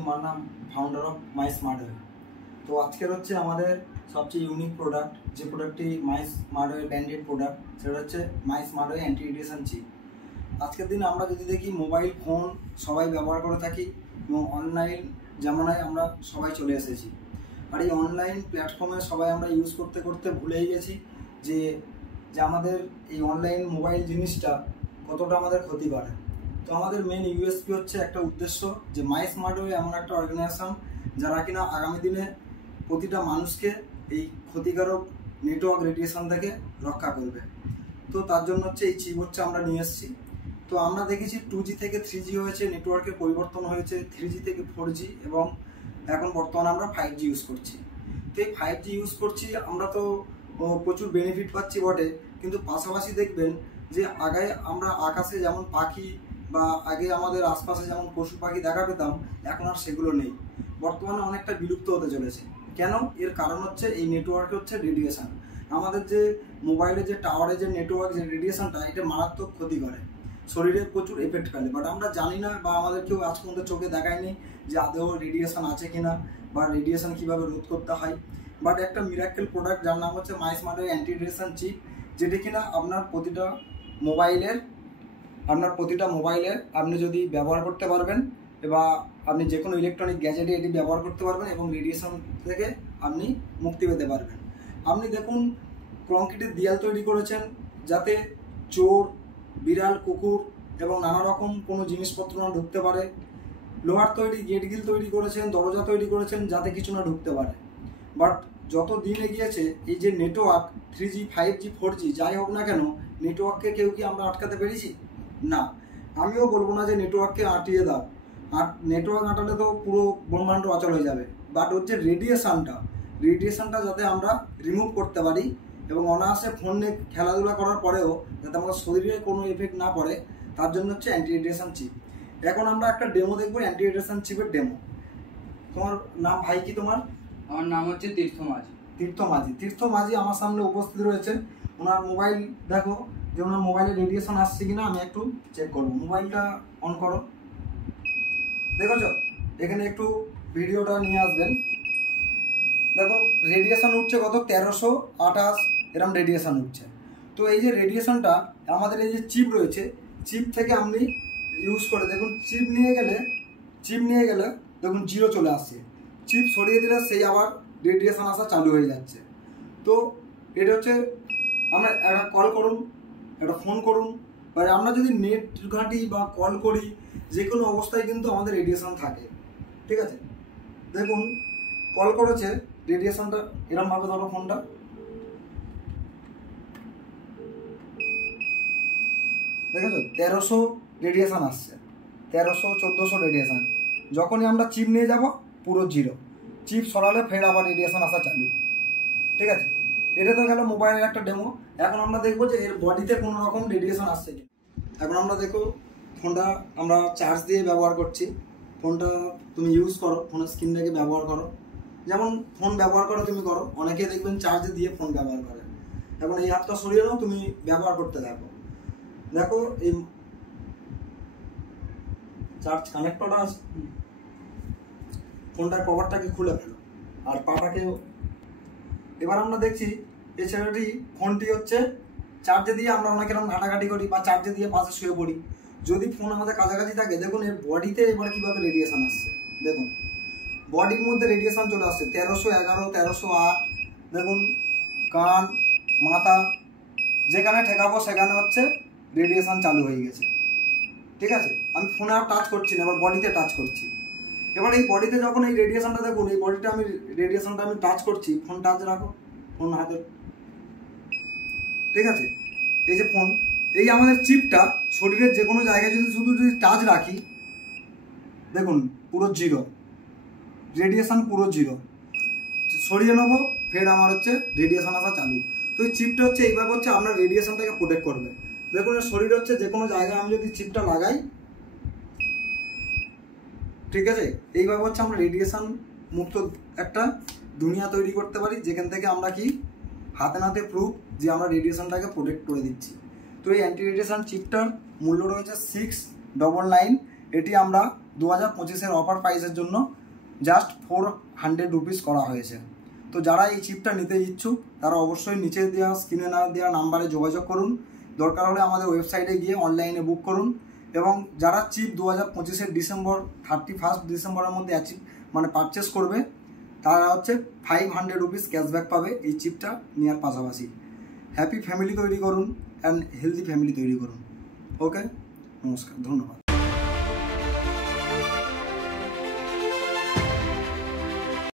Suvendu Manna, founder of my smartwear. তো আজকের হচ্ছে আমাদের সবচেয়ে ইউনিক প্রোডাক্ট, যে প্রোডাক্টটি মাই স্মার্টওয়্যার ব্র্যান্ডেড প্রোডাক্ট, সেটা হচ্ছে মাই স্মার্টওয়্যার অ্যান্টি রেডিয়েশন চিপ। আজকের দিন আমরা যদি দেখি মোবাইল ফোন সবাই ব্যবহার করে থাকি এবং অনলাইন জামানায় আমরা সবাই চলে এসেছি। আর এই অনলাইন প্ল্যাটফর্মে সবাই আমরা ইউজ করতে করতে ভুলেই গেছি যে আমাদের এই অনলাইন মোবাইল জিনিসটা কতটা আমাদের ক্ষতি করে। তো আমাদের মেন ইউএসপি হচ্ছে একটা উদ্দেশ্য যে মাই স্মার্টওয়্যার এমন একটা অর্গানাইজেশন যারা কিনা আগামী দিনে প্রতিটা মানুষকে এই ক্ষতিকারক নেটওয়ার্ক রেডিয়েশন থেকে রক্ষা করবে। তো তার জন্য হচ্ছে এই চিপ হচ্ছে আমরা নিয়ে এসেছি। তো আমরা দেখেছি 2G থেকে 3G হয়েছে, নেটওয়ার্কের পরিবর্তন হয়েছে, 3G থেকে 4G এবং এখন বর্তমানে আমরা 5G ইউজ করছি। তো এই 5G ইউজ করছি আমরা তো প্রচুর বেনিফিট পাচ্ছি বটে, কিন্তু পাশাপাশি দেখবেন যে আগে আমরা আকাশে যেমন পাখি বা আগে আমাদের আশপাশে যেমন পশু পাখি দেখা পেতাম, এখন আর সেগুলো নেই। বর্তমানে অনেকটা বিলুপ্ত হতে চলেছে। কেন? এর কারণ হচ্ছে এই নেটওয়ার্কে হচ্ছে রেডিয়েশন। আমাদের যে মোবাইলের যে টাওয়ারে যে নেটওয়ার্ক যে রেডিয়েশনটা, এটা মারাত্মক ক্ষতি করে, শরীরে প্রচুর এফেক্ট ফেলে। বাট আমরা জানি না বা আমাদের কেউ আজ পর্যন্ত চোখে দেখায়নি যে আদৌ রেডিয়েশন আছে কিনা বা রেডিয়েশন কীভাবে রোধ করতে হয়। বাট একটা মিরাক্কেল প্রোডাক্ট যার নাম হচ্ছে মাই স্মার্টওয়্যার অ্যান্টি রেডিয়েশন চিপ, যেটা কিনা আপনার প্রতিটা মোবাইলের আপনি যদি ব্যবহার করতে পারবেন বা আপনি যে কোনো ইলেকট্রনিক গ্যাজেটে এটি ব্যবহার করতে পারবেন এবং রেডিয়েশন থেকে আপনি মুক্তি পেতে পারবেন। আপনি দেখুন কংক্রিটের দেয়াল তৈরি করেছেন যাতে চোর, বিড়াল, কুকুর এবং নানা রকম কোনো জিনিসপত্র না ঢুকতে পারে। লোহার তৈরি গেট গিল তৈরি করেছেন, দরজা তৈরি করেছেন যাতে কিছু না ঢুকতে পারে। বাট যত দিন এগিয়েছে এই যে নেটওয়ার্ক 3G, 5G, 4G যাই হোক না কেন, নেটওয়ার্ককে কেউ কি আমরা আটকাতে পেরেছি? না। আমিও বলবো না যে নেটওয়ার্ককে আটকিয়ে দাও, আর নেটওয়ার্ক আটালে তো পুরো ব্রহ্মাণ্ড অচল হয়ে যাবে। বাট হচ্ছে রেডিয়েশনটা যাতে আমরা রিমুভ করতে পারি এবং অনায়াসে ফোনে খেলাধুলা করার পরেও যাতে আমাদের শরীরে কোনো এফেক্ট না পড়ে, তার জন্য হচ্ছে অ্যান্টি রেডিয়েশন চিপ। এখন আমরা একটা ডেমো দেখবো, অ্যান্টি রেডিয়েশন চিপের ডেমো। তোমার নাম ভাই কি? তোমার? আমার নাম হচ্ছে তীর্থ মাঝি আমার সামনে উপস্থিত রয়েছে। ওনার মোবাইল দেখো যে ওনার মোবাইলে রেডিয়েশন আসছে কিনা আমি একটু চেক করবো। মোবাইলটা অন করো, দেখেছ এখানে একটু ভিডিওটা নিয়ে আসবেন। দেখো রেডিয়েশন উঠছে কত, 1328 এরকম রেডিয়েশন উঠছে। তো এই যে রেডিয়েশনটা আমাদের এই যে চিপ রয়েছে, চিপ থেকে আপনি ইউজ করে দেখুন, চিপ নিয়ে গেলে দেখুন 0 চলে আসছে। চিপ সরিয়ে দিলে সেই আবার রেডিয়েশন আসা চালু হয়ে যাচ্ছে। তো এটা হচ্ছে আমরা একটা কল করুন, একটা ফোন করুন, বা আমরা যদি নেট ঘাঁটি বা কল করি, যে কোনো অবস্থায় কিন্তু আমাদের রেডিয়েশন থাকে। ঠিক আছে, দেখুন কল করেছে, রেডিয়েশনটা এরমভাবে ধরো ফোনটা, দেখেছো 1300 রেডিয়েশন আসছে, 1300-1400 রেডিয়েশন। যখনই আমরা চিপ নিয়ে যাব পুরো 0, চিপ সরালে ফের আবার রেডিয়েশন আসা চালু। ঠিক আছে, এটা তো গেল মোবাইলের একটা ডেমো। এখন আমরা দেখবো যে এর বডিতে কোনো রকম রেডিয়েশন আসছে কি। এখন আমরা দেখো ফোনটা আমরা চার্জ দিয়ে ব্যবহার করছি। ফোনটা তুমি ইউজ করো, ফোনের স্ক্রিনটাকে ব্যবহার করো, যেমন ফোন ব্যবহার করো তুমি করো। অনেকে দেখবেন চার্জ দিয়ে ফোন ব্যবহার করে। এখন এই হাতটা সরিয়ে নাও, তুমি ব্যবহার করতে থাকো। দেখো এই চার্জ কানেক্টরটা আছে, ফোনটার কভারটাকে খুলে ফেলো আর পাটাকে। এবার আমরা দেখছি এই ছেলেটি ফোনটি হচ্ছে চার্জে দিয়ে আমরা অনেক এরকম ঘাটাঘাটি করি বা চার্জে দিয়ে পাশে শুয়ে পড়ি। যদি ফোন আমাদের কাছাকাছি থাকে, দেখুন এর বডিতে এবার কীভাবে রেডিয়েশন আসছে। দেখুন বডির মধ্যে রেডিয়েশন চলে আসছে 1311, 1308। দেখুন কান, মাথা যেখানে ঠেকাবো সেখানে হচ্ছে রেডিয়েশন চালু হয়ে গেছে। ঠিক আছে, আমি ফোনে আর টাচ করছি না, এবার বডিতে টাচ করছি। এবার এই বডিতে যখন এই রেডিয়েশনটা দেখুন, এই বডিটা রেডিয়েশনটা আমি টাচ করছি। ফোন টাচ রাখো, ফোন হাতে। ঠিক আছে, এই যে ফোন, এই আমাদের চিপটা শরীরের যে কোনো জায়গায় যদি টাচ রাখি, দেখুন পুরো 0 রেডিয়েশন, পুরো 0। সরিয়ে নেবো, ফের আমার হচ্ছে রেডিয়েশন আসা চালু। তো এই চিপটা হচ্ছে এইভাবে হচ্ছে আপনার রেডিয়েশনটাকে প্রোটেক্ট করবে। দেখুন এর শরীর হচ্ছে যে কোনো জায়গায় আমি যদি চিপটা লাগাই, ঠিক আছে, এইভাবে হচ্ছে আমরা রেডিয়েশন মুক্ত একটা দুনিয়া তৈরি করতে পারি, যেখান থেকে আমরা কি হাতে নাতে প্রুফ যে আমরা রেডিয়েশনটাকে প্রোটেক্ট করে দিচ্ছি। তো এই অ্যান্টি রেডিয়েশন চিপটার মূল্য রয়েছে 699। এটি আমরা 2025-এর অফার প্রাইসের জন্য জাস্ট 400 রুপিস করা হয়েছে। তো যারা এই চিপটা নিতে ইচ্ছুক তারা অবশ্যই নিচে দেওয়া স্ক্রিনে না দেওয়া নাম্বারে যোগাযোগ করুন। দরকার হলে আমাদের ওয়েবসাইটে গিয়ে অনলাইনে বুক করুন। এবং যারা চিপ 2025-এর 31 ডিসেম্বরের মধ্যে পারচেস করবে তারা হচ্ছে 500 রুপিস ক্যাশব্যাক পাবে এই চিপটা নেওয়ার পাশাপাশি। হ্যাপি ফ্যামিলি তৈরি করুন অ্যান্ড হেলদি ফ্যামিলি তৈরি করুন। ওকে, নমস্কার, ধন্যবাদ।